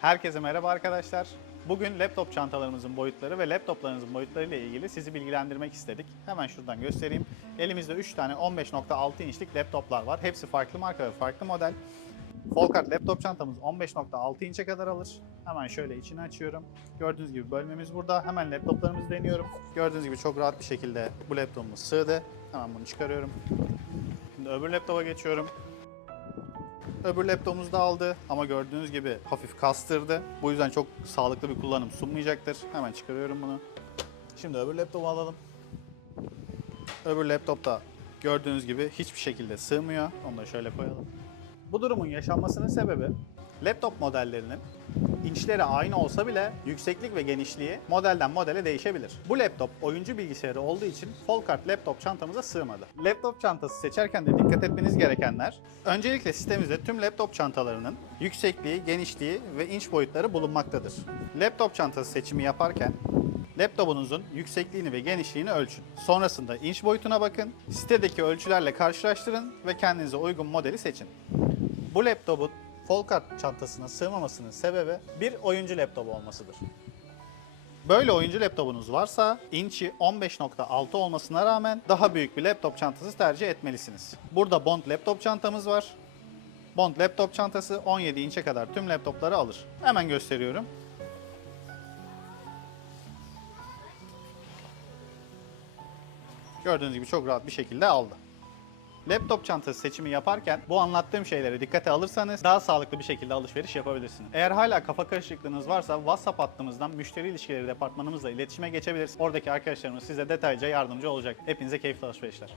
Herkese merhaba arkadaşlar. Bugün laptop çantalarımızın boyutları ve laptoplarınızın boyutları ile ilgili sizi bilgilendirmek istedik. Hemen şuradan göstereyim. Elimizde 3 tane 15.6 inçlik laptoplar var. Hepsi farklı marka ve farklı model. Folkart laptop çantamız 15.6 inçe kadar alır. Hemen şöyle içini açıyorum. Gördüğünüz gibi bölmemiz burada. Hemen laptoplarımızı deniyorum. Gördüğünüz gibi çok rahat bir şekilde bu laptopumuz sığdı. Hemen bunu çıkarıyorum. Şimdi öbür laptopa geçiyorum. Öbür laptopumuz da aldı ama gördüğünüz gibi hafif kastırdı. Bu yüzden çok sağlıklı bir kullanım sunmayacaktır. Hemen çıkarıyorum bunu. Şimdi öbür laptopu alalım. Öbür laptop da gördüğünüz gibi hiçbir şekilde sığmıyor. Onu da şöyle koyalım. Bu durumun yaşanmasının sebebi laptop modellerinin inçleri aynı olsa bile yükseklik ve genişliği modelden modele değişebilir. Bu laptop oyuncu bilgisayarı olduğu için Folkart laptop çantamıza sığmadı. Laptop çantası seçerken de dikkat etmeniz gerekenler, öncelikle sitemizde tüm laptop çantalarının yüksekliği, genişliği ve inç boyutları bulunmaktadır. Laptop çantası seçimi yaparken Laptopunuzun yüksekliğini ve genişliğini ölçün. Sonrasında inç boyutuna bakın, sitedeki ölçülerle karşılaştırın ve kendinize uygun modeli seçin. Bu laptopun Folkart çantasına sığmamasının sebebi bir oyuncu laptopu olmasıdır. Böyle oyuncu laptopunuz varsa inçi 15.6 olmasına rağmen daha büyük bir laptop çantası tercih etmelisiniz. Burada Bond laptop çantamız var. Bond laptop çantası 17 inçe kadar tüm laptopları alır. Hemen gösteriyorum. Gördüğünüz gibi çok rahat bir şekilde aldı. Laptop çantası seçimi yaparken bu anlattığım şeyleri dikkate alırsanız daha sağlıklı bir şekilde alışveriş yapabilirsiniz. Eğer hala kafa karışıklığınız varsa WhatsApp hattımızdan müşteri ilişkileri departmanımızla iletişime geçebilirsiniz. Oradaki arkadaşlarımız size detaylıca yardımcı olacak. Hepinize keyifli alışverişler.